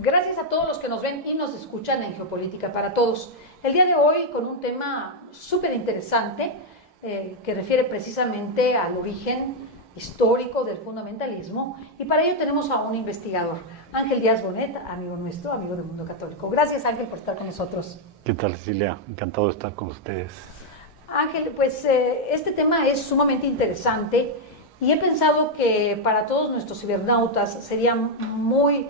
Gracias a todos los que nos ven y nos escuchan en Geopolítica para Todos. El día de hoy con un tema súper interesante que refiere precisamente al origen histórico del fundamentalismo, y para ello tenemos a un investigador, Ángel Díaz Bonet, amigo nuestro, amigo del Mundo Católico. Gracias, Ángel, por estar con nosotros. ¿Qué tal, Cecilia? Encantado de estar con ustedes. Ángel, pues este tema es sumamente interesante y he pensado que para todos nuestros cibernautas sería muy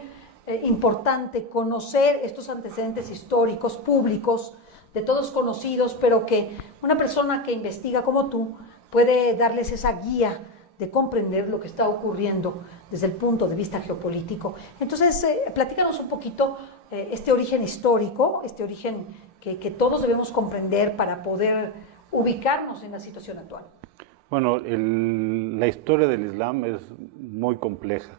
importante conocer estos antecedentes históricos públicos, de todos conocidos, pero que una persona que investiga como tú puede darles esa guía de comprender lo que está ocurriendo desde el punto de vista geopolítico. Entonces, platícanos un poquito este origen histórico, este origen que todos debemos comprender para poder ubicarnos en la situación actual. Bueno, la historia del Islam es muy compleja.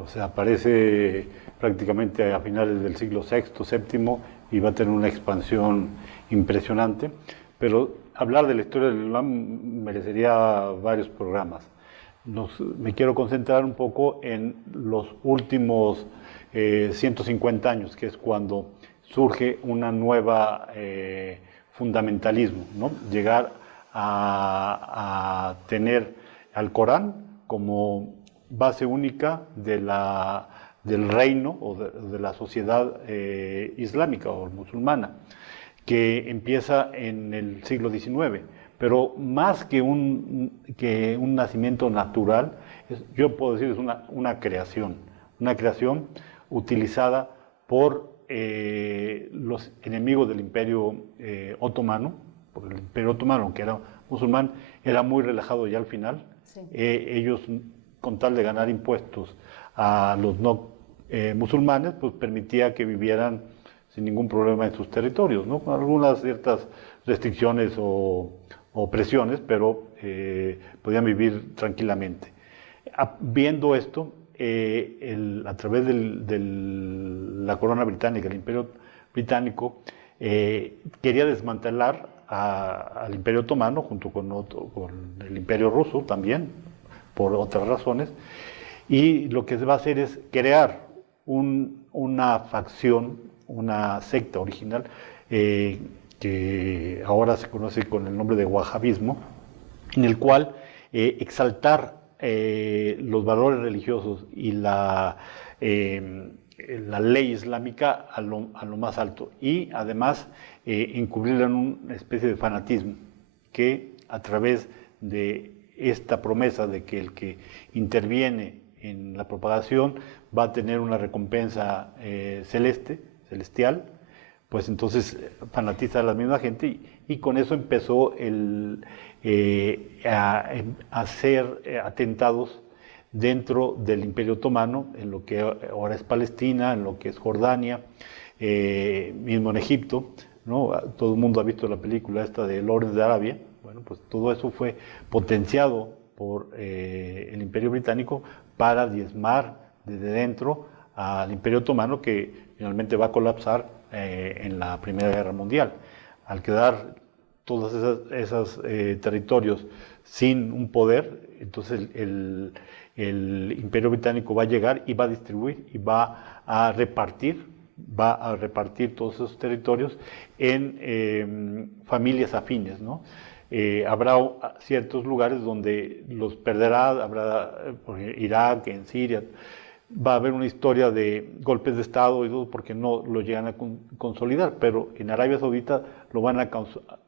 O sea, aparece prácticamente a finales del siglo VI, VII y va a tener una expansión impresionante. Pero hablar de la historia del Islam merecería varios programas. Me quiero concentrar un poco en los últimos 150 años, que es cuando surge una nueva fundamentalismo, ¿no? Llegar a tener al Corán como base única del reino o de la sociedad islámica o musulmana, que empieza en el siglo XIX. Pero más que un nacimiento natural, yo puedo decir es una creación utilizada por los enemigos del Imperio Otomano, porque el Imperio Otomano, que era musulmán, era muy relajado ya al final. Sí. Ellos, con tal de ganar impuestos a los no musulmanes, pues permitía que vivieran sin ningún problema en sus territorios, ¿no? Con algunas ciertas restricciones o presiones, pero podían vivir tranquilamente. Viendo esto, a través de la corona británica, el Imperio Británico, quería desmantelar al Imperio Otomano junto con el Imperio Ruso también, por otras razones, y lo que se va a hacer es crear una facción, una secta original, que ahora se conoce con el nombre de wahabismo, en el cual exaltar los valores religiosos y la ley islámica a lo más alto, y además encubrirla en una especie de fanatismo que, a través de esta promesa de que el que interviene en la propagación va a tener una recompensa celestial, pues entonces fanatiza a la misma gente, y con eso empezó a hacer atentados dentro del Imperio Otomano, en lo que ahora es Palestina, en lo que es Jordania, mismo en Egipto, ¿no? Todo el mundo ha visto la película esta de Lawrence de Arabia. Bueno, pues todo eso fue potenciado por el Imperio Británico para diezmar desde dentro al Imperio Otomano, que finalmente va a colapsar en la Primera Guerra Mundial. Al quedar todos esos territorios sin un poder, entonces el Imperio Británico va a llegar y va a distribuir y va a repartir todos esos territorios en familias afines, ¿no? Habrá ciertos lugares donde los perderá, habrá Irak, en Siria. Va a haber una historia de golpes de Estado y todo, porque no lo llegan a consolidar, pero en Arabia Saudita lo van a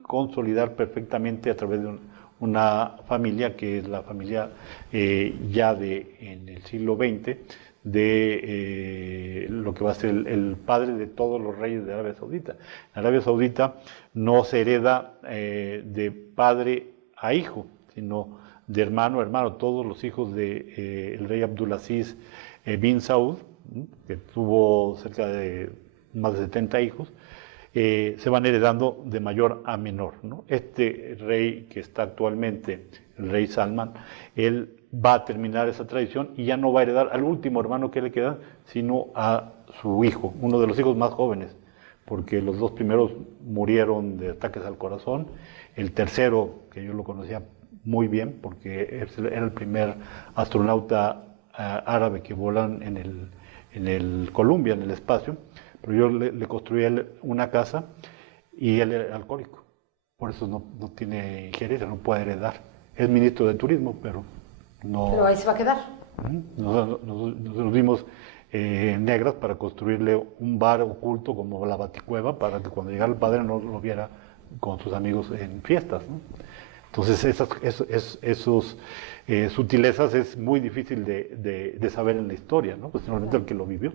consolidar perfectamente a través de una familia, que es la familia ya en el siglo XX, de lo que va a ser el padre de todos los reyes de Arabia Saudita. En Arabia Saudita no se hereda de padre a hijo, sino de hermano a hermano. Todos los hijos del rey Abdulaziz bin Saud, que tuvo cerca de más de 70 hijos, se van heredando de mayor a menor, ¿no? Este rey que está actualmente, el rey Salman, él va a terminar esa tradición y ya no va a heredar al último hermano que le queda, sino a su hijo, uno de los hijos más jóvenes, porque los dos primeros murieron de ataques al corazón. El tercero, que yo lo conocía muy bien, porque era el primer astronauta árabe que volan en en el Columbia, en el espacio, pero yo le construí a él una casa y él era alcohólico. Por eso no tiene injerencia, no puede heredar. Es ministro de Turismo, pero no... Pero ahí se va a quedar. Nos dimos negras para construirle un bar oculto como la Baticueva, para que cuando llegara el padre no lo viera con sus amigos en fiestas, ¿no? Entonces esos sutilezas es muy difícil de saber en la historia, ¿no? Pues normalmente el que lo vivió.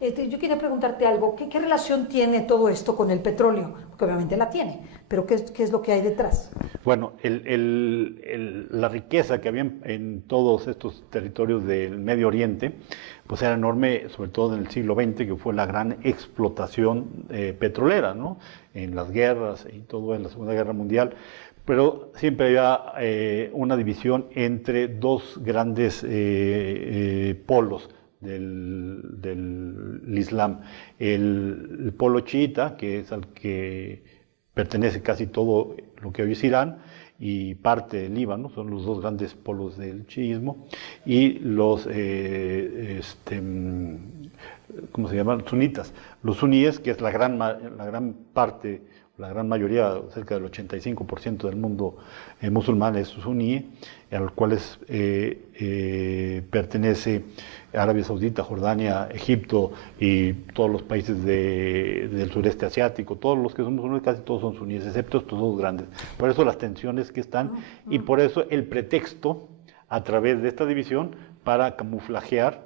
Yo quería preguntarte algo, ¿qué relación tiene todo esto con el petróleo? Porque obviamente la tiene, pero ¿qué es lo que hay detrás? Bueno, la riqueza que había en todos estos territorios del Medio Oriente, pues era enorme, sobre todo en el siglo XX, que fue la gran explotación petrolera, ¿no? En las guerras y todo en la Segunda Guerra Mundial, pero siempre había una división entre dos grandes polos del Islam. El polo chiita, que es al que pertenece casi todo lo que hoy es Irán, y parte del Líbano, son los dos grandes polos del chiismo, y los, ¿cómo se llaman? Sunitas. Los suníes, que es la gran parte, la gran mayoría, cerca del 85% del mundo musulmán es suní, a los cuales pertenece Arabia Saudita, Jordania, Egipto y todos los países del sureste asiático. Todos los que son musulmanes, casi todos son suníes, excepto estos dos grandes. Por eso las tensiones que están y por eso el pretexto a través de esta división para camuflajear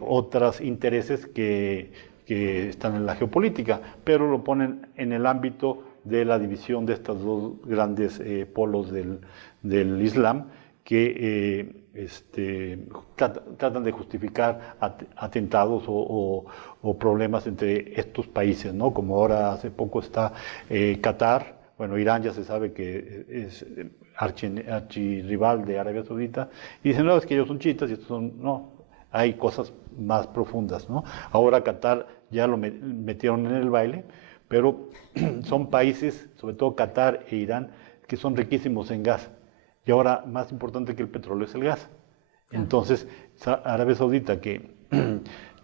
otros intereses que están en la geopolítica, pero lo ponen en el ámbito de la división de estos dos grandes polos del Islam que tratan de justificar atentados o problemas entre estos países, ¿no? Como ahora hace poco está Qatar. Bueno, Irán ya se sabe que es archirrival de Arabia Saudita, y dicen, no, es que ellos son chiitas y estos son, no, hay cosas más profundas, ¿no? Ahora Qatar ya lo metieron en el baile, pero son países, sobre todo Qatar e Irán, que son riquísimos en gas. Y ahora más importante que el petróleo es el gas. Entonces, Arabia Saudita, que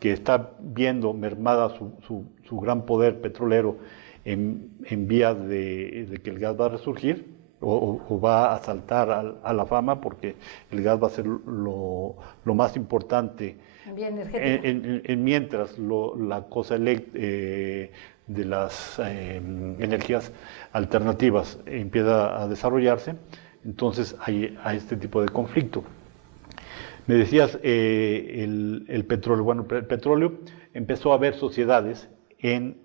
está viendo mermada su gran poder petrolero en vías de que el gas va a resurgir o va a saltar a la fama, porque el gas va a ser lo más importante mientras la cosa de las energías alternativas empieza a desarrollarse. Entonces hay este tipo de conflicto. Me decías el petróleo. Bueno, el petróleo empezó a haber sociedades en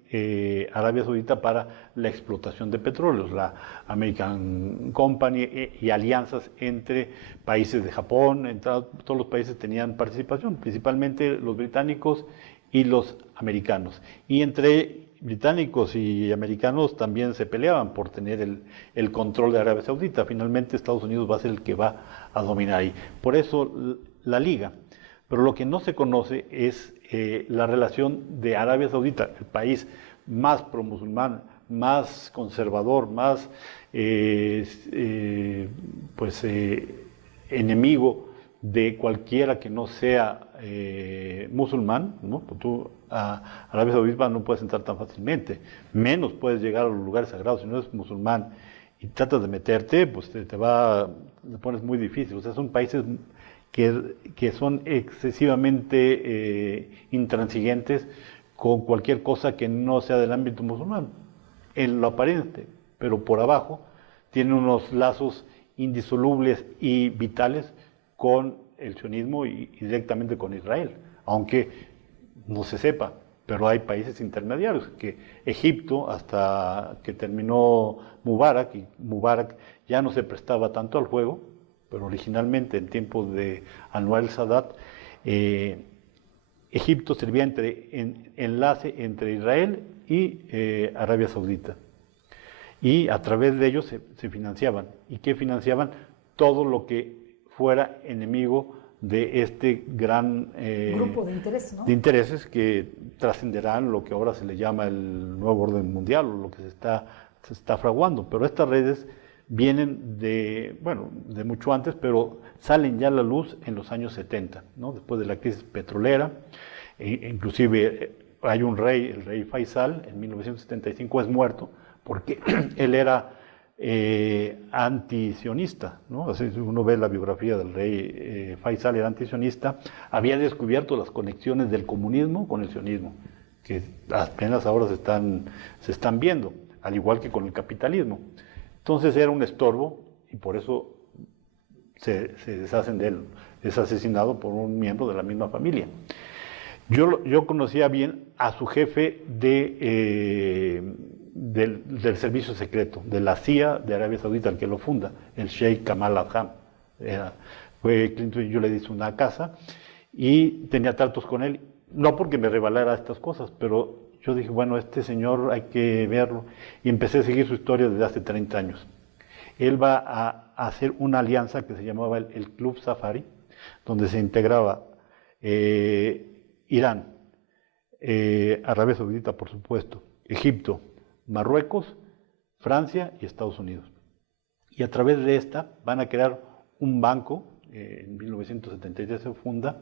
Arabia Saudita para la explotación de petróleos, la American Company y alianzas entre países de Japón, todos los países tenían participación, principalmente los británicos y los americanos. Y entre británicos y americanos también se peleaban por tener el control de Arabia Saudita. Finalmente Estados Unidos va a ser el que va a dominar ahí. Por eso la liga. Pero lo que no se conoce es la relación de Arabia Saudita, el país más promusulmán, más conservador, más enemigo de cualquiera que no sea musulmán, ¿no? Tú a Arabia Saudita no puedes entrar tan fácilmente, menos puedes llegar a los lugares sagrados. Si no eres musulmán y tratas de meterte, pues te pones muy difícil. O sea, son países que son excesivamente intransigentes con cualquier cosa que no sea del ámbito musulmán, en lo aparente, pero por abajo tienen unos lazos indisolubles y vitales con el sionismo y directamente con Israel, aunque no se sepa, pero hay países intermediarios, que Egipto, hasta que terminó Mubarak, y Mubarak ya no se prestaba tanto al juego, pero originalmente en tiempos de Anwar el-Sadat, Egipto servía enlace entre Israel y Arabia Saudita. Y a través de ellos se financiaban. ¿Y qué financiaban? Todo lo que fuera enemigo de este gran grupo de intereses, ¿no? De intereses que trascenderán lo que ahora se le llama el nuevo orden mundial, o lo que se está fraguando. Pero estas redes vienen de mucho antes, pero salen ya a la luz en los años 70, ¿no? Después de la crisis petrolera. inclusive hay un rey, el rey Faisal, en 1975 es muerto, porque él era antisionista, ¿no? Así, uno ve la biografía del rey Faisal, era antisionista, había descubierto las conexiones del comunismo con el sionismo, que apenas ahora se están viendo, al igual que con el capitalismo. Entonces era un estorbo y por eso se deshacen de él, es asesinado por un miembro de la misma familia. Yo conocía bien a su jefe del servicio secreto, de la CIA de Arabia Saudita, el que lo funda, el Sheikh Kamal Adham. Fue Clinton y yo le hice una casa y tenía tratos con él, no porque me revelara estas cosas, pero yo dije, bueno, este señor hay que verlo, y empecé a seguir su historia desde hace 30 años. Él va a hacer una alianza que se llamaba el Club Safari, donde se integraba Irán, Arabia Saudita, por supuesto, Egipto, Marruecos, Francia y Estados Unidos. Y a través de esta van a crear un banco, en 1973 se funda,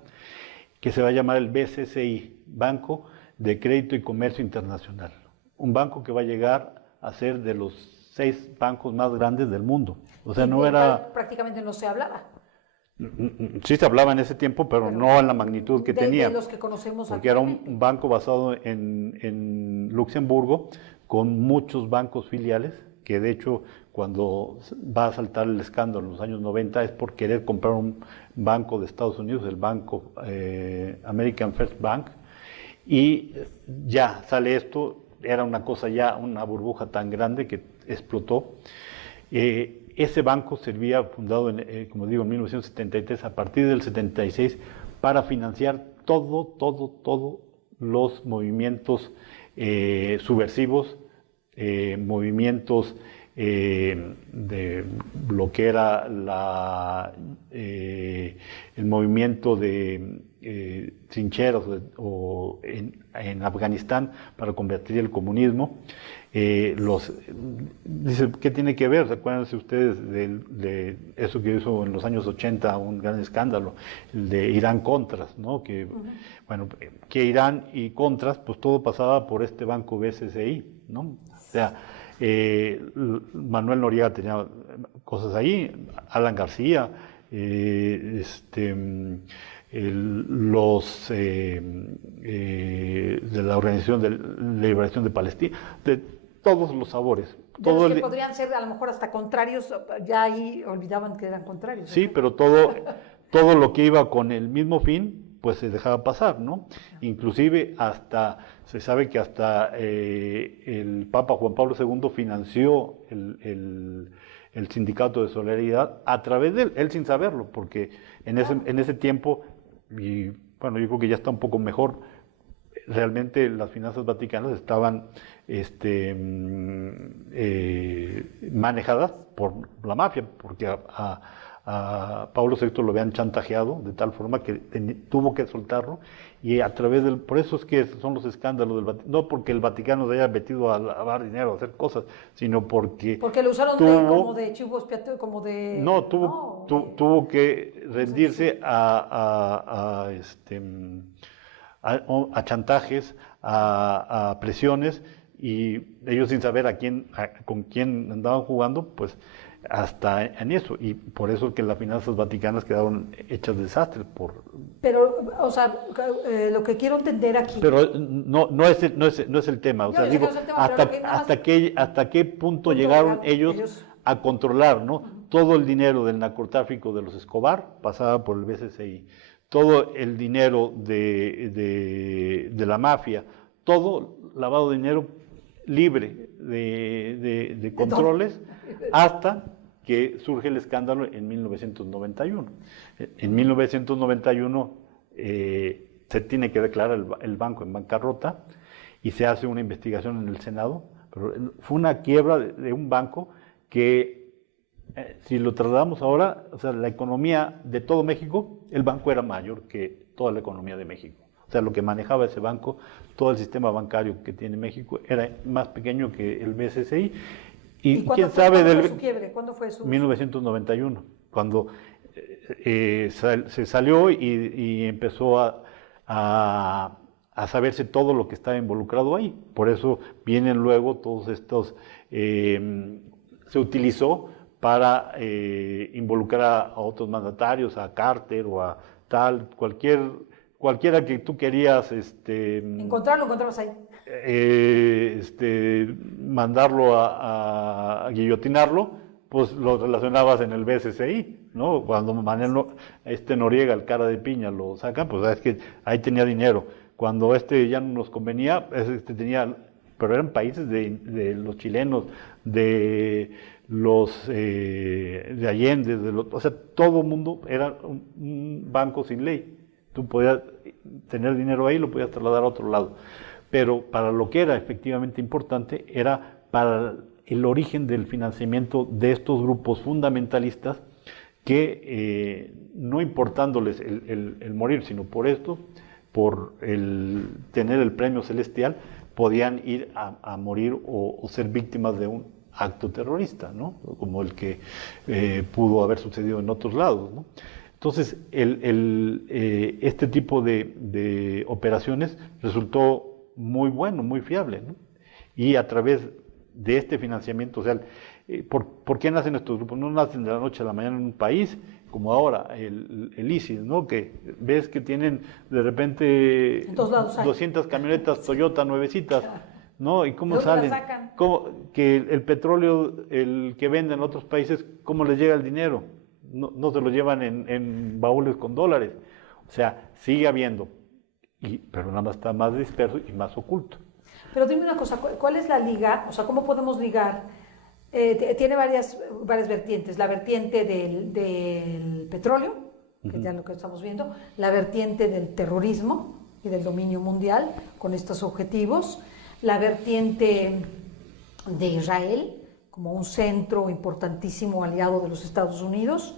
que se va a llamar el BCCI, Banco de Crédito y Comercio Internacional. Un banco que va a llegar a ser de los 6 bancos más grandes del mundo. O sea, no era... Prácticamente no se hablaba. Sí se hablaba en ese tiempo, pero no en la magnitud que tenía. De los que conocemos porque era un banco basado en Luxemburgo, con muchos bancos filiales, que de hecho cuando va a saltar el escándalo en los años 90 es por querer comprar un banco de Estados Unidos, el banco American First Bank, y ya sale esto, era una cosa ya, una burbuja tan grande que explotó. Ese banco servía, fundado, como digo, en 1973, a partir del 76, para financiar todos los movimientos subversivos, movimientos de lo que era el movimiento de trincheras en Afganistán para combatir el comunismo. Dice, ¿qué tiene que ver? Acuérdense ustedes de eso que hizo en los años 80 un gran escándalo, el de Irán-Contras, ¿no? Que, bueno, que Irán y Contras, pues todo pasaba por este banco BCCI, ¿no? O sea, Manuel Noriega tenía cosas ahí, Alan García, los de la Organización de Liberación de Palestina, de todos los sabores. De los que podrían ser a lo mejor hasta contrarios, ya ahí olvidaban que eran contrarios. Sí, ¿no? Pero todo lo que iba con el mismo fin, pues se dejaba pasar, ¿no? Inclusive se sabe que hasta el Papa Juan Pablo II financió el sindicato de solidaridad a través de él sin saberlo, porque en ese tiempo, y bueno, yo creo que ya está un poco mejor, realmente las finanzas vaticanas estaban manejadas por la mafia, porque a Pablo VI lo habían chantajeado de tal forma que tuvo que soltarlo, y a través por eso es que son los escándalos del Vaticano, no porque el Vaticano se haya metido a lavar dinero, a hacer cosas, sino porque lo usaron como de chivo expiatorio, como de... No, tuvo que rendirse a chantajes, a presiones, y ellos sin saber con quién andaban jugando, pues hasta en eso, y por eso que las finanzas vaticanas quedaron hechas desastres. Pero, o sea, lo que quiero entender aquí... Pero no es el tema, o sea, digo, hasta qué punto llegaron ellos a controlar, ¿no? Todo el dinero del narcotráfico de los Escobar pasaba por el BCCI, todo el dinero de la mafia, todo lavado de dinero libre de controles, hasta que surge el escándalo en 1991. En 1991 se tiene que declarar el banco en bancarrota y se hace una investigación en el Senado, pero fue una quiebra de un banco que, si lo trasladamos ahora, o sea, la economía de todo México, el banco era mayor que toda la economía de México. O sea, lo que manejaba ese banco, todo el sistema bancario que tiene México, era más pequeño que el BCCI. ¿Y quién sabe fue su quiebre? ¿Cuándo fue su...? 1991, cuando se salió y empezó a a saberse todo lo que estaba involucrado ahí. Por eso vienen luego todos estos, se utilizó para involucrar a otros mandatarios, a Carter o a tal, cualquiera que tú querías encontrabas ahí. Mandarlo a guillotinarlo, pues lo relacionabas en el BSCI, ¿no? Cuando Manuel Noriega, el cara de piña, lo sacan, pues es que ahí tenía dinero. Cuando ya no nos convenía, tenía, pero eran países de los chilenos, de los de Allende, o sea, todo el mundo era un banco sin ley. Tú podías tener dinero ahí, lo podías trasladar a otro lado. Pero para lo que era efectivamente importante era para el origen del financiamiento de estos grupos fundamentalistas que, no importándoles el morir, sino por esto, por el tener el premio celestial, podían ir a morir o ser víctimas de un acto terrorista, ¿no? Como el que pudo haber sucedido en otros lados, ¿no? Entonces, este tipo de operaciones resultó muy bueno, muy fiable, ¿no? Y a través de este financiamiento, o sea, ¿por qué nacen estos grupos? No nacen de la noche a la mañana en un país, como ahora el ISIS, ¿no? Que ves que tienen de repente 200 camionetas Toyota nuevecitas, ¿no? ¿Y cómo salen? Que el petróleo, el que venden en otros países, ¿cómo les llega el dinero? No se lo llevan en baúles con dólares. O sea, sigue habiendo, pero nada más está más disperso y más oculto. Pero dime una cosa, ¿cuál es la liga? O sea, ¿cómo podemos ligar? Tiene varias vertientes. La vertiente del petróleo, que ya es lo que estamos viendo, la vertiente del terrorismo y del dominio mundial con estos objetivos, la vertiente de Israel como un centro importantísimo aliado de los Estados Unidos,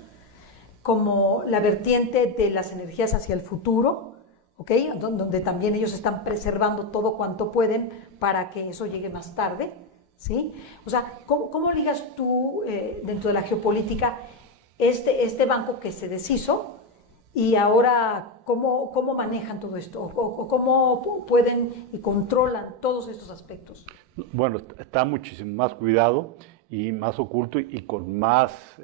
como la vertiente de las energías hacia el futuro, ¿okay? Donde también ellos están preservando todo cuanto pueden para que eso llegue más tarde, ¿sí? O sea, ¿cómo ligas tú dentro de la geopolítica este banco que se deshizo y ahora cómo manejan todo esto o cómo pueden y controlan todos estos aspectos? Bueno, está muchísimo más cuidado y más oculto y con más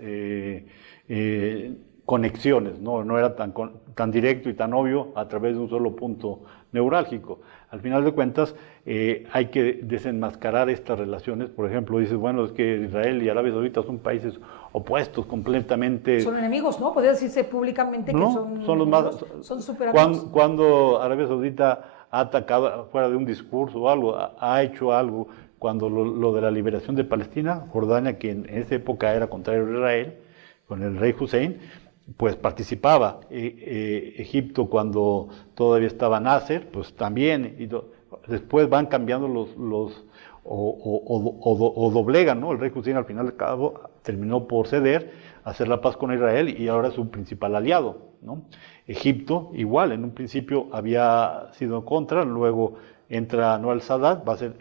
conexiones, no era tan directo y tan obvio a través de un solo punto neurálgico. Al final de cuentas, hay que desenmascarar estas relaciones. Por ejemplo, dices, bueno, es que Israel y Arabia Saudita son países opuestos, completamente... Son enemigos, ¿no? Podría decirse públicamente que son los más... Son súper amigos. Cuando Arabia Saudita ha atacado fuera de un discurso o algo, ha hecho algo, cuando lo de la liberación de Palestina, Jordania, que en esa época era contrario a Israel, con el rey Hussein, pues participaba. Egipto, cuando todavía estaba Nasser, pues también. Y después van cambiando o doblegan, ¿no? El rey Hussein al final de cabo terminó por ceder, hacer la paz con Israel y ahora es su principal aliado, ¿no? Egipto igual, en un principio había sido contra, luego entra Anwar al-Sadat, va a ser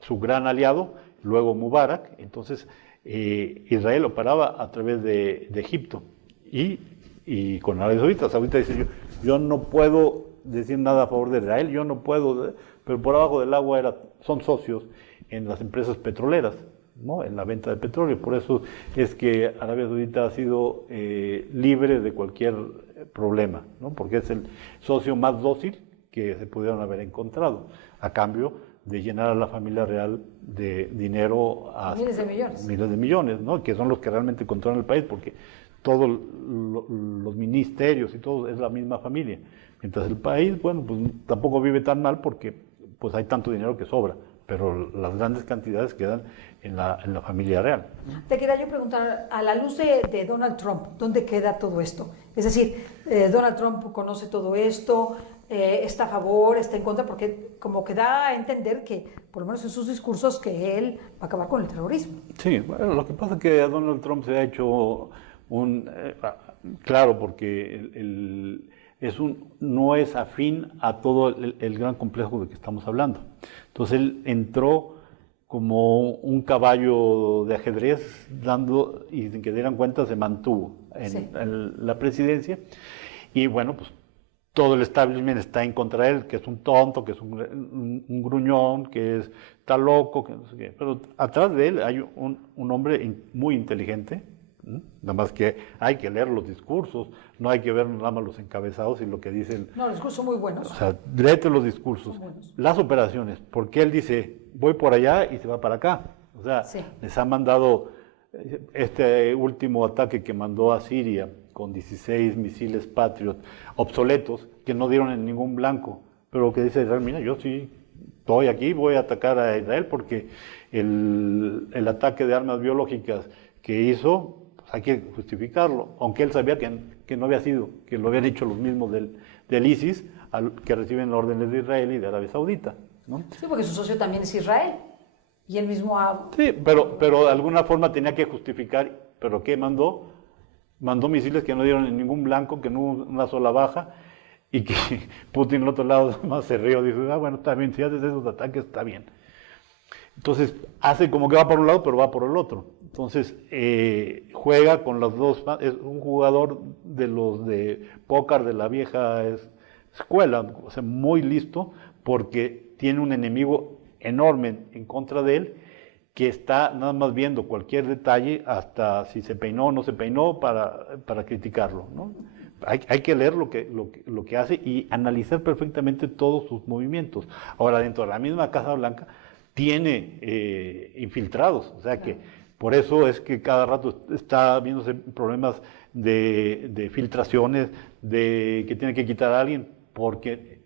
su gran aliado, luego Mubarak. Entonces Israel operaba a través de Egipto y con Arabia Saudita. Saudita dice, yo no puedo decir nada a favor de Israel, yo no puedo, pero por abajo del agua son socios en las empresas petroleras, ¿no? En la venta de petróleo. Por eso es que Arabia Saudita ha sido libre de cualquier problema, ¿no? Porque es el socio más dócil que se pudieron haber encontrado, a cambio de llenar a la familia real de dinero a miles de millones. Miles de millones, ¿no? Que son los que realmente controlan el país, porque todos los ministerios y todo es la misma familia. Mientras el país, bueno, pues tampoco vive tan mal porque pues hay tanto dinero que sobra, pero las grandes cantidades quedan en la familia real. Te quería yo preguntar, a la luz de Donald Trump, ¿dónde queda todo esto? Es decir, Donald Trump conoce todo esto, está a favor, está en contra, porque como que da a entender que, por lo menos en sus discursos, que él va a acabar con el terrorismo. Sí, bueno, lo que pasa es que a Donald Trump se ha hecho claro, porque no es afín a todo el gran complejo de que estamos hablando. Entonces él entró como un caballo de ajedrez, y sin que dieran cuenta se mantuvo en la presidencia. Y bueno, pues todo el establishment está en contra de él, que es un tonto, que es un gruñón, que está loco, que no sé qué. Pero atrás de él hay un hombre muy inteligente, nada más que hay que leer los discursos, no hay que ver nada más los encabezados y lo que dicen. No, los discursos son muy buenos. O sea, léete los discursos, las operaciones, porque él dice, voy por allá y se va para acá. O sea, les ha mandado este último ataque que mandó a Siria con 16 misiles Patriot obsoletos que no dieron en ningún blanco, pero que dice Israel, mira, yo sí estoy aquí, voy a atacar a Israel porque el ataque de armas biológicas que hizo, pues hay que justificarlo, aunque él sabía que no había sido, que lo habían hecho los mismos del ISIS, que reciben órdenes de Israel y de Arabia Saudita, ¿no? Sí, porque su socio también es Israel. Y él mismo ha... Sí, pero de alguna forma tenía que justificar, ¿pero qué mandó? Mandó misiles que no dieron en ningún blanco, que no hubo una sola baja, y que Putin al otro lado más se rió, dice, bueno, está bien, si haces esos ataques, está bien. Entonces, hace como que va por un lado, pero va por el otro. Entonces, juega con los dos, es un jugador de los de póker de la vieja escuela, o sea, muy listo, porque tiene un enemigo enorme en contra de él, que está nada más viendo cualquier detalle, hasta si se peinó o no se peinó, para criticarlo, ¿no? Hay que leer lo que hace y analizar perfectamente todos sus movimientos. Ahora, dentro de la misma Casa Blanca, tiene infiltrados, o sea que por eso es que cada rato está viéndose problemas de filtraciones, de que tiene que quitar a alguien, porque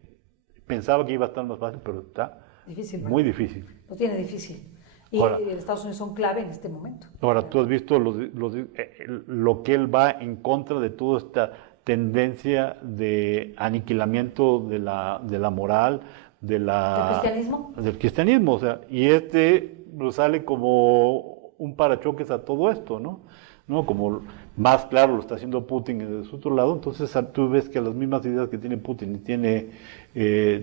pensaba que iba a estar más fácil, pero está difícil, muy difícil. Lo tiene difícil. Y ahora, Estados Unidos son clave en este momento. Ahora, tú has visto lo que él va en contra de toda esta tendencia de aniquilamiento de la moral, ¿Del cristianismo? Del cristianismo, o sea, y pues, sale como un parachoques a todo esto, ¿no? Como más claro lo está haciendo Putin desde su otro lado, entonces tú ves que las mismas ideas que tiene Putin y tiene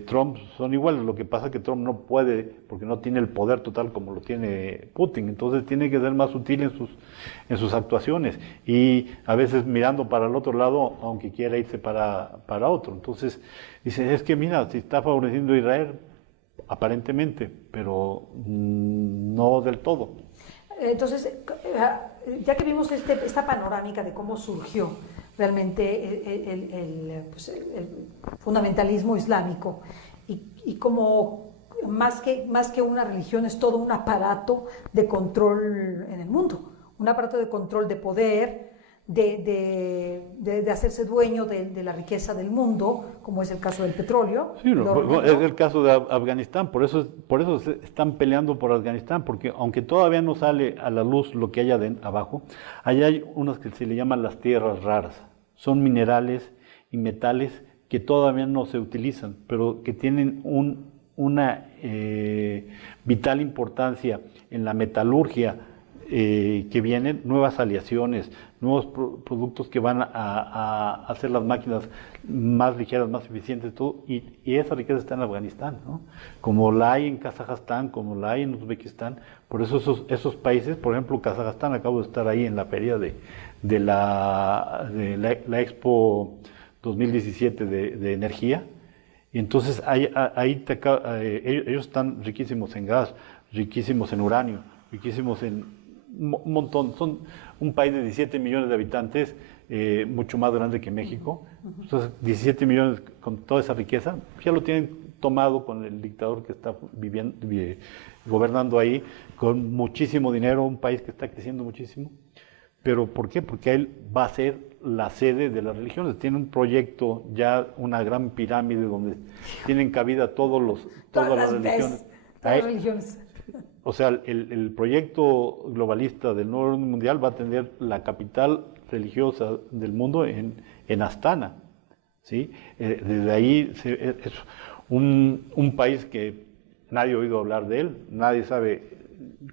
Trump son iguales, lo que pasa es que Trump no puede, porque no tiene el poder total como lo tiene Putin, entonces tiene que ser más sutil en sus actuaciones y a veces mirando para el otro lado, aunque quiera irse para otro. Entonces dice, es que mira, si está favoreciendo a Israel, aparentemente, pero no del todo. Entonces, ya que vimos esta panorámica de cómo surgió realmente el fundamentalismo islámico y cómo más que una religión es todo un aparato de control en el mundo, un aparato de control de poder, de hacerse dueño de la riqueza del mundo, como es el caso del petróleo. Sí, es el caso de Afganistán, por eso están peleando por Afganistán, porque aunque todavía no sale a la luz lo que hay abajo, allá hay unas que se le llaman las tierras raras, son minerales y metales que todavía no se utilizan, pero que tienen una vital importancia en la metalurgia, que vienen nuevas aleaciones, nuevos productos que van a hacer las máquinas más ligeras, más eficientes, todo, y esa riqueza está en Afganistán, ¿no? Como la hay en Kazajstán, como la hay en Uzbekistán. Por eso esos países, por ejemplo, Kazajstán, acabo de estar ahí en la feria de la Expo 2017 de energía, y entonces ellos están riquísimos en gas, riquísimos en uranio, riquísimos en un montón. Son un país de 17 millones de habitantes, mucho más grande que México. Entonces, 17 millones con toda esa riqueza, ya lo tienen tomado con el dictador que está gobernando ahí, con muchísimo dinero, un país que está creciendo muchísimo. ¿Pero por qué? Porque él va a ser la sede de las religiones. Tiene un proyecto, ya una gran pirámide donde tienen cabida todas las religiones. Todas las religiones. O sea, el proyecto globalista del nuevo orden mundial va a tener la capital religiosa del mundo en Astana, ¿sí? Desde ahí es un país que nadie ha oído hablar de él, nadie sabe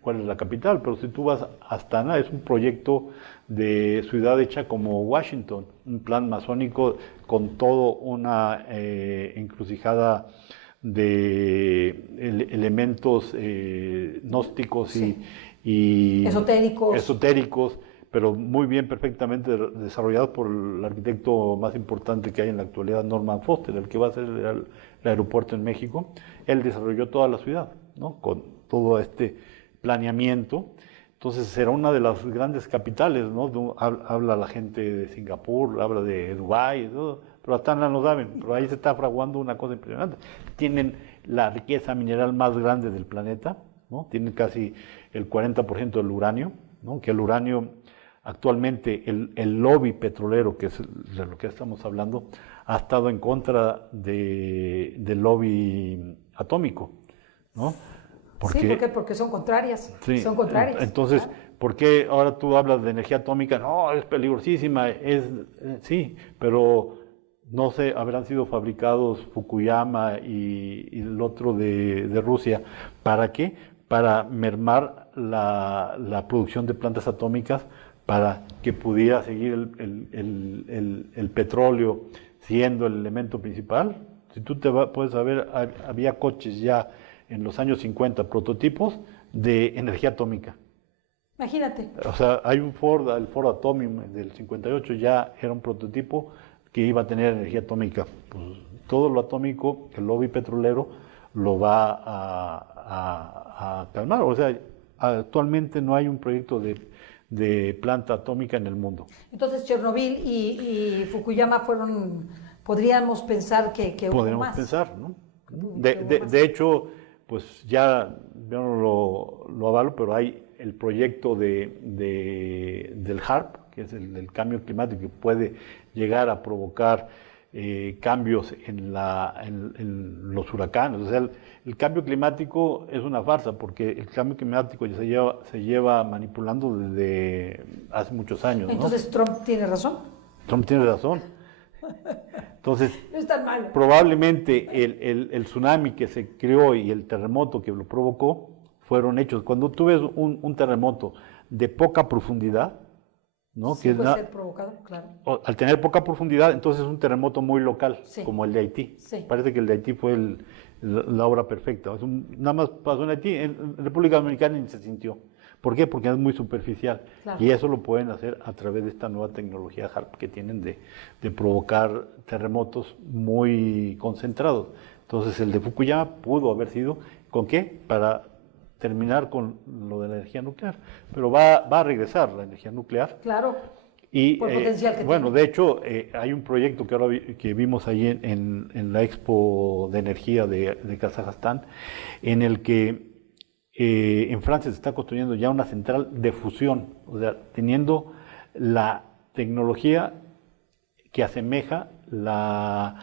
cuál es la capital, pero si tú vas a Astana, es un proyecto de ciudad hecha como Washington, un plan masónico con todo una encrucijada de elementos gnósticos y esotéricos, pero muy bien, perfectamente desarrollados por el arquitecto más importante que hay en la actualidad, Norman Foster, el que va a hacer el aeropuerto en México. Él desarrolló toda la ciudad, ¿no? Con todo este planeamiento. Entonces será una de las grandes capitales, ¿no? Habla la gente de Singapur, habla de Dubái, ¿no? Pero hasta no lo saben, pero ahí se está fraguando una cosa impresionante. Tienen la riqueza mineral más grande del planeta, ¿no? Tienen casi el 40% del uranio, ¿no? Que el uranio, actualmente, el lobby petrolero, que es de lo que estamos hablando, ha estado en contra del lobby atómico, ¿no? Sí, ¿por qué? Porque son contrarias. Sí, son contrarias. Entonces, ¿por qué ahora tú hablas de energía atómica? No, es peligrosísima, sí, pero no sé, habrán sido fabricados Fukuyama y el otro de Rusia. ¿Para qué? Para mermar la producción de plantas atómicas, para que pudiera seguir el petróleo siendo el elemento principal. Si tú puedes saber, había coches ya en los años 50, prototipos de energía atómica. Imagínate. O sea, hay el Ford Atomium del 58, ya era un prototipo que iba a tener energía atómica. Pues todo lo atómico, el lobby petrolero, lo va a calmar. O sea, actualmente no hay un proyecto de planta atómica en el mundo. Entonces, Chernobyl y Fukuyama podríamos pensar que hubo Podríamos más. pensar, ¿no? De hecho, pues ya yo no lo avalo, pero hay el proyecto del HARP, que es el del cambio climático, que puede llegar a provocar cambios en los huracanes. O sea, el cambio climático es una farsa, porque el cambio climático ya se lleva manipulando desde hace muchos años, ¿no? Entonces, ¿Trump tiene razón? Trump tiene razón. Entonces, no es tan malo. Probablemente el tsunami que se creó y el terremoto que lo provocó fueron hechos. Cuando tú ves un terremoto de poca profundidad, ¿no? Sí, puede ser provocado, claro. Al tener poca profundidad, entonces es un terremoto muy local, sí, como el de Haití. Sí. Parece que el de Haití fue la obra perfecta. Nada más pasó en Haití, en República Dominicana ni se sintió. ¿Por qué? Porque es muy superficial. Claro. Y eso lo pueden hacer a través de esta nueva tecnología HARP que tienen de provocar terremotos muy concentrados. Entonces el de Fukuyama pudo haber sido, ¿con qué? Para terminar con lo de la energía nuclear. Pero va a regresar la energía nuclear. Claro. Y, por potencial que bueno, tiene. de hecho, hay un proyecto que ahora que vimos ahí en la Expo de Energía de Kazajstán, en el que en Francia se está construyendo ya una central de fusión, o sea, teniendo la tecnología que asemeja la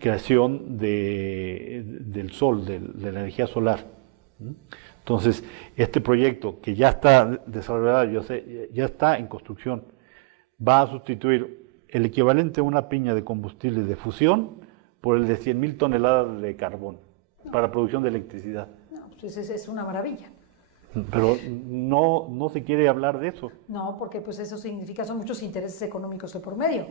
creación del sol, de la energía solar. Entonces, este proyecto que ya está desarrollado, ya está en construcción, va a sustituir el equivalente a una piña de combustible de fusión por el de 100,000 toneladas de carbón para producción de electricidad. Pues es una maravilla. Pero no se quiere hablar de eso. No, porque pues eso significa, son muchos intereses económicos de por medio.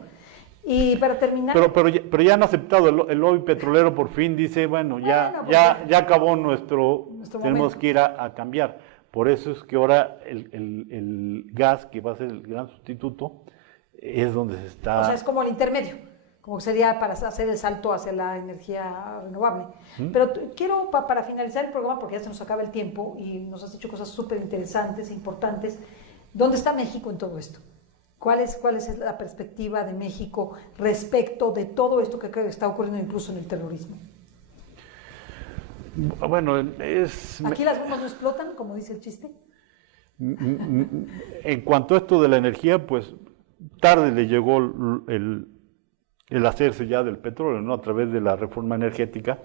Y para terminar... Pero ya han aceptado, el lobby petrolero por fin dice, bueno, ya acabó nuestro tenemos momento. Que ir a cambiar. Por eso es que ahora el gas, que va a ser el gran sustituto, es donde se está... O sea, es como el intermedio, como sería para hacer el salto hacia la energía renovable. Pero quiero, para finalizar el programa, porque ya se nos acaba el tiempo y nos has dicho cosas súper interesantes e importantes, ¿dónde está México en todo esto? ¿Cuál es la perspectiva de México respecto de todo esto que está ocurriendo incluso en el terrorismo? Bueno, ¿Aquí las bombas no explotan, como dice el chiste? En cuanto a esto de la energía, pues tarde le llegó el hacerse ya del petróleo, ¿no? A través de la reforma energética,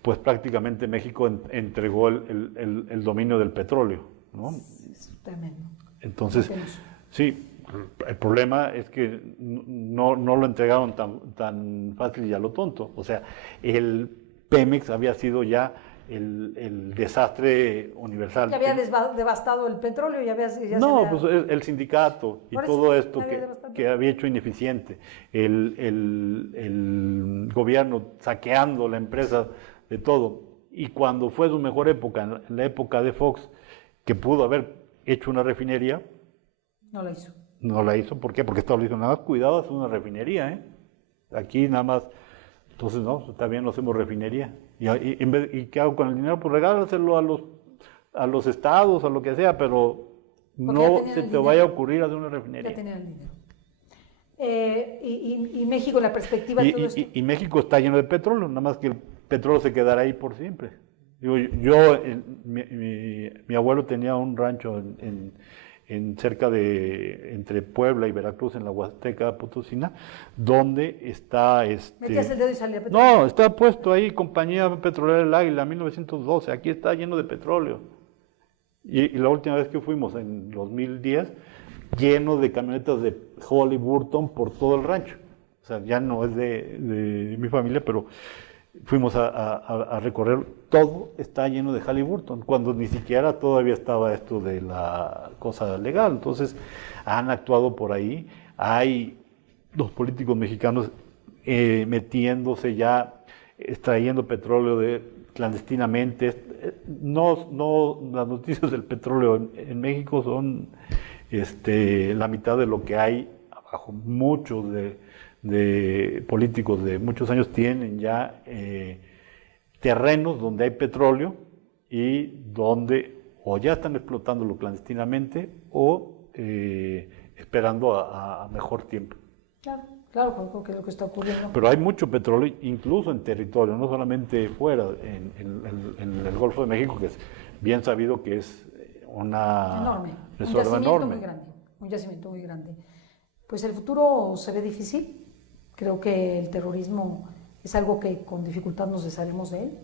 pues prácticamente México entregó el dominio del petróleo, ¿no? Es tremendo. Entonces, sí, el problema es que no lo entregaron tan fácil y a lo tonto. O sea, el Pemex había sido ya el desastre universal. Que había devastado el petróleo y pues el sindicato y todo esto que había hecho ineficiente. El gobierno saqueando la empresa de todo. Y cuando fue su mejor época, en la época de Fox, que pudo haber hecho una refinería, no lo hizo. No la hizo, ¿por qué? Porque Estados Unidos nada más, cuidado, es una refinería, ¿eh? Aquí nada más, entonces no, también no hacemos refinería. ¿Y qué hago con el dinero? Pues regálaselo a los estados, a lo que sea, pero no se te vaya a ocurrir hacer una refinería. Ya tenían el dinero. Y México, la perspectiva de todo esto. Y México está lleno de petróleo, nada más que el petróleo se quedará ahí por siempre. Mi abuelo tenía un rancho cerca entre Puebla y Veracruz, en la Huasteca Potosina, donde está Metías el dedo y salía petróleo. No, está puesto ahí Compañía Petrolera del Águila, 1912, aquí está lleno de petróleo. Y la última vez que fuimos, en 2010, lleno de camionetas de Halliburton por todo el rancho. O sea, ya no es de mi familia, pero fuimos a recorrer, todo está lleno de Halliburton, cuando ni siquiera todavía estaba esto de la cosa legal. Entonces, han actuado por ahí. Hay los políticos mexicanos metiéndose ya, extrayendo petróleo clandestinamente. Las noticias del petróleo en México son la mitad de lo que hay abajo. Muchos de políticos de muchos años tienen ya terrenos donde hay petróleo y donde o ya están explotándolo clandestinamente o esperando a mejor tiempo. Claro, porque es lo que está ocurriendo. Pero hay mucho petróleo, incluso en territorio, no solamente fuera, en el Golfo de México, que es bien sabido que es una reserva enorme. Un yacimiento muy grande. Pues el futuro se ve difícil. Creo que el terrorismo es algo que con dificultad nos desharemos de él.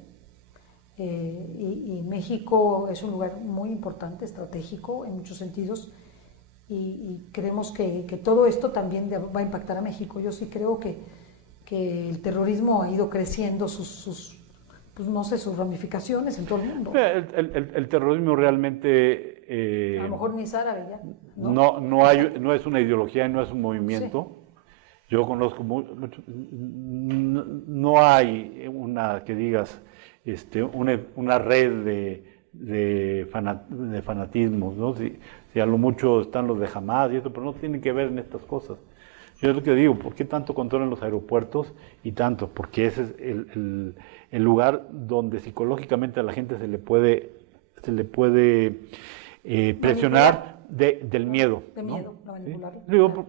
Y México es un lugar muy importante, estratégico en muchos sentidos. Y creemos que todo esto también va a impactar a México. Yo sí creo que el terrorismo ha ido creciendo sus ramificaciones en todo el mundo. El terrorismo realmente... a lo mejor ni es árabe ya. No es una ideología, no es un movimiento. Sí. Yo conozco mucho, no hay una, que digas, una red de fanatismos, ¿no? Si a lo mucho están los de Hamas y esto, pero no tienen que ver en estas cosas. Yo es lo que digo, ¿por qué tanto control en los aeropuertos y tanto? Porque ese es el lugar donde psicológicamente a la gente se le puede presionar del miedo. De miedo, ¿no? ¿Sí? Digo,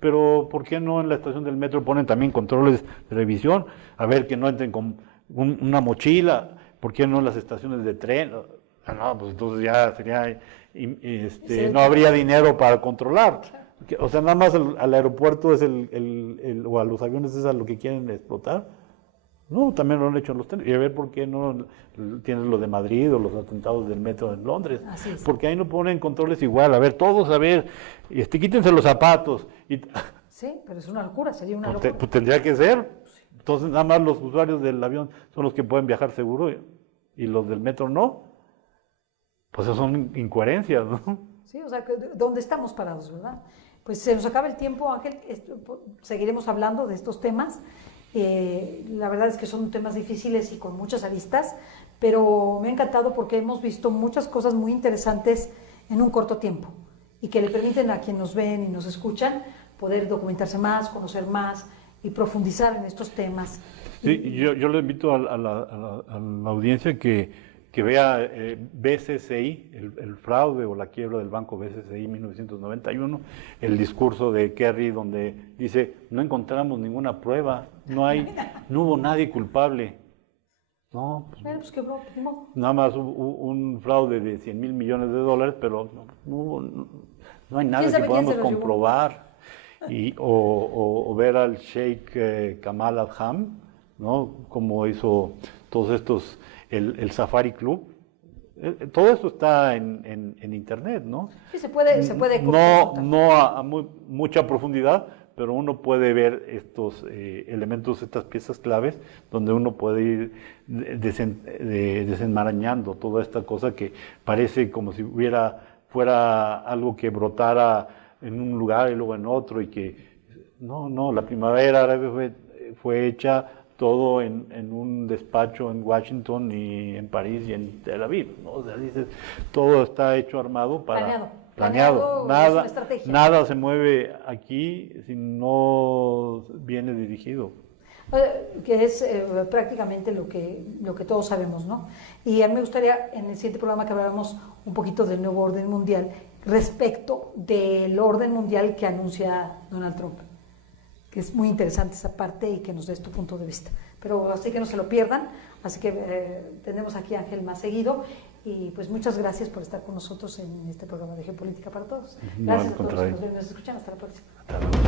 pero ¿por qué no en la estación del metro ponen también controles de revisión? A ver, que no entren con una mochila. ¿Por qué no en las estaciones de tren? No, pues entonces ya sería, no habría dinero para controlar. O sea, nada más al aeropuerto es o a los aviones es a lo que quieren explotar. No, también lo han hecho en los trenes. Y a ver por qué no tienes lo de Madrid o los atentados del metro en Londres. Así es. Porque ahí no ponen controles igual. A ver, todos, quítense los zapatos. Sí, pero es una locura, sería una locura. Pues tendría que ser. Entonces, nada más los usuarios del avión son los que pueden viajar seguro y los del metro no. Pues eso son incoherencias, ¿no? Sí, o sea, ¿dónde estamos parados, verdad? Pues se nos acaba el tiempo, Ángel. Seguiremos hablando de estos temas. La verdad es que son temas difíciles y con muchas aristas, pero me ha encantado porque hemos visto muchas cosas muy interesantes en un corto tiempo y que le permiten a quienes nos ven y nos escuchan poder documentarse más, conocer más y profundizar en estos temas. Sí, yo le invito a la audiencia que vea BCCI, el fraude o la quiebra del banco BCCI 1991, el discurso de Kerry donde dice, no encontramos ninguna prueba, no hubo nadie culpable. No, pues quebró, nada más hubo un fraude de 100 mil millones de dólares, pero no hay nada que podamos comprobar. O ver al Sheikh Kamal Adham, ¿no? Como hizo todos estos, el Safari Club. Todo eso está en internet, ¿no? Sí, se puede no a mucha profundidad, pero uno puede ver estos elementos, estas piezas claves, donde uno puede ir desenmarañando toda esta cosa que parece como si fuera algo que brotara en un lugar y luego en otro, y que no, la primavera árabe fue hecha todo en un despacho en Washington y en París y en Tel Aviv, ¿no? O sea, dices, todo está hecho armado planeado. es Nada, una estrategia. nada se mueve aquí si no viene dirigido. Que es prácticamente lo que todos sabemos, ¿no? Y a mí me gustaría en el siguiente programa que habláramos un poquito del nuevo orden mundial respecto del orden mundial que anuncia Donald Trump, que es muy interesante esa parte y que nos des tu punto de vista. Pero así que no se lo pierdan, así que tenemos aquí a Ángel más seguido y pues muchas gracias por estar con nosotros en este programa de Geopolítica para Todos. Gracias a todos los que nos ven y nos escuchan, hasta la próxima. Hasta luego.